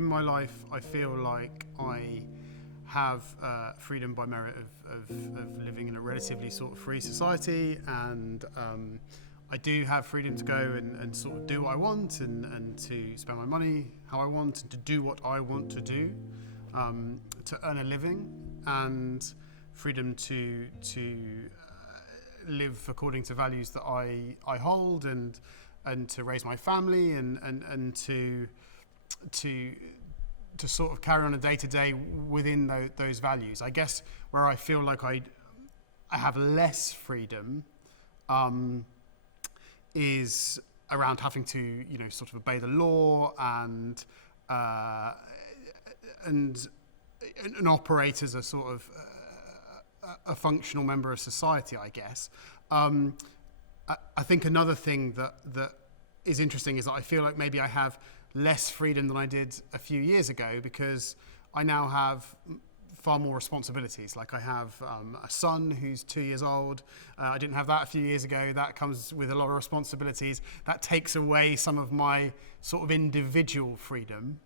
in my life, I feel like I have freedom by merit of living in a relatively sort of free society, and I do have freedom to go and sort of do what I want and to spend my money how I want and to do what I want to do, to earn a living, and freedom to live according to values that I hold, and to raise my family and to sort of carry on a day-to-day within those values. I guess where I feel like I have less freedom is around having to, sort of obey the law and operate as a sort of a functional member of society, I guess. I think another thing that is interesting is that I feel like maybe I have less freedom than I did a few years ago, because I now have far more responsibilities. Like I have a son who's 2 years old. I didn't have that a few years ago. That comes with a lot of responsibilities. That takes away some of my sort of individual freedom.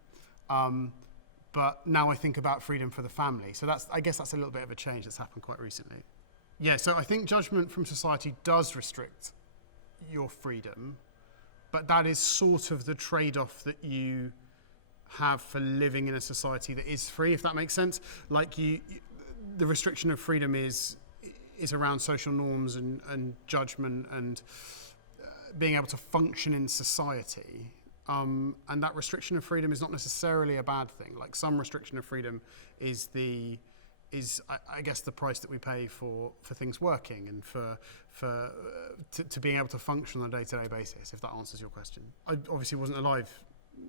But now I think about freedom for the family. So I guess that's a little bit of a change that's happened quite recently. Yeah, so I think judgment from society does restrict your freedom, but that is sort of the trade-off that you have for living in a society that is free, if that makes sense. Like the restriction of freedom is around social norms and judgment and being able to function in society. And that restriction of freedom is not necessarily a bad thing. Like some restriction of freedom is I guess the price that we pay for things working and to being able to function on a day-to-day basis, if that answers your question. I obviously wasn't alive,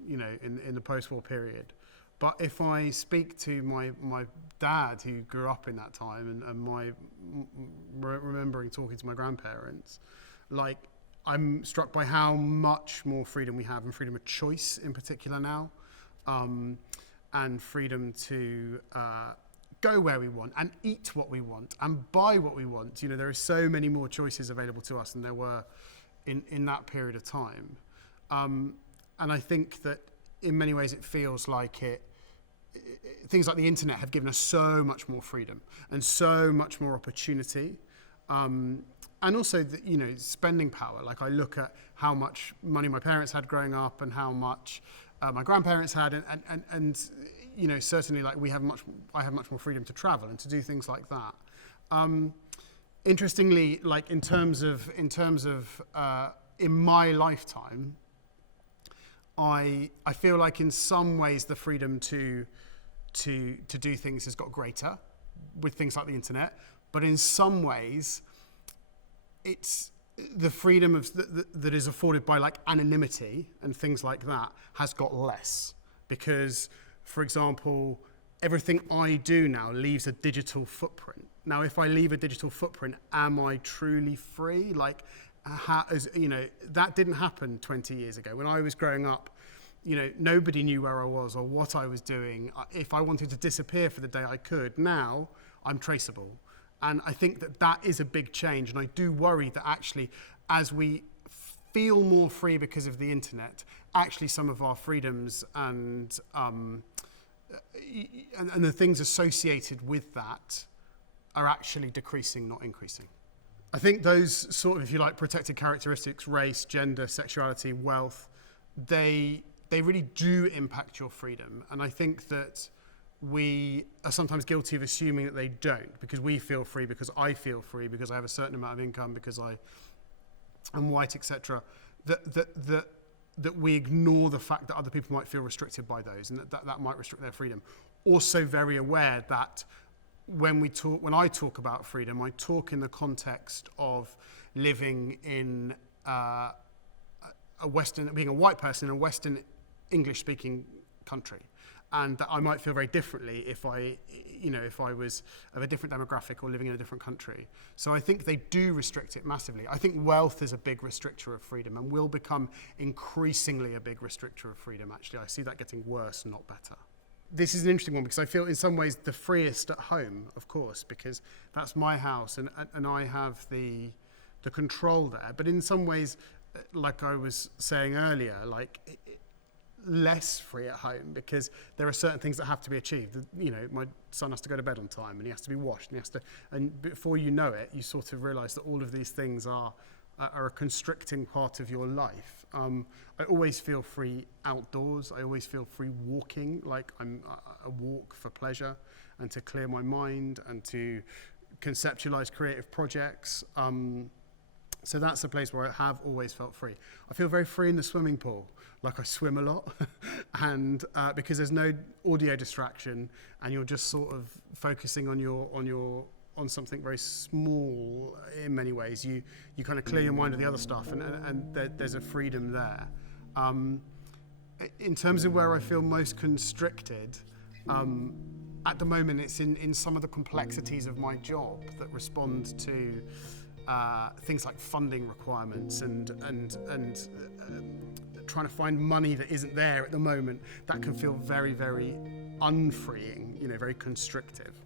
in the post-war period. But if I speak to my dad, who grew up in that time, and my remembering talking to my grandparents, like, I'm struck by how much more freedom we have, and freedom of choice in particular now, and freedom to go where we want and eat what we want and buy what we want. There are so many more choices available to us than there were in that period of time. And I think that in many ways it feels like things like the internet have given us so much more freedom and so much more opportunity. And also, spending power. Like I look at how much money my parents had growing up and how much my grandparents had, and certainly like I have much more freedom to travel and to do things like that. Interestingly, like in terms of in my lifetime, I feel like in some ways the freedom to do things has got greater with things like the internet, but in some ways it's the freedom that is afforded by like anonymity and things like that has got less, because, for example, everything I do now leaves a digital footprint. Now, if I leave a digital footprint, am I truly free? Like, that didn't happen 20 years ago. When I was growing up, nobody knew where I was or what I was doing. If I wanted to disappear for the day, I could. Now, I'm traceable. And I think that is a big change. And I do worry that actually, as we feel more free because of the internet, actually some of our freedoms and the things associated with that are actually decreasing, not increasing. I think those sort of, if you like, protected characteristics, race, gender, sexuality, wealth, they really do impact your freedom. And I think that we are sometimes guilty of assuming that they don't, because we feel free, because I feel free, because I have a certain amount of income, because I am white, etc. That we ignore the fact that other people might feel restricted by those, and that might restrict their freedom. Also very aware that when I talk about freedom, I talk in the context of living in being a white person in a Western English-speaking country, and that I might feel very differently if I was of a different demographic or living in a different country. So I think they do restrict it massively. I think wealth is a big restrictor of freedom and will become increasingly a big restrictor of freedom, actually. I see that getting worse, not better. This is an interesting one because I feel in some ways the freest at home, of course, because that's my house and I have the control there. But in some ways, like I was saying earlier, like less free at home because there are certain things that have to be achieved. You know, my son has to go to bed on time and he has to be washed and before you know it, you sort of realise that all of these things are a constricting part of your life. I always feel free outdoors. I always feel free walking, like I'm a walk for pleasure and to clear my mind and to conceptualize creative projects. So that's a place where I have always felt free. I feel very free in the swimming pool, like I swim a lot, and because there's no audio distraction, and you're just sort of focusing on something very small in many ways. You kind of clear your mind of the other stuff, and there's a freedom there. In terms of where I feel most constricted, at the moment it's in some of the complexities of my job that respond to things like funding requirements and trying to find money that isn't there at the moment. That can feel very, very unfreeing, very constrictive.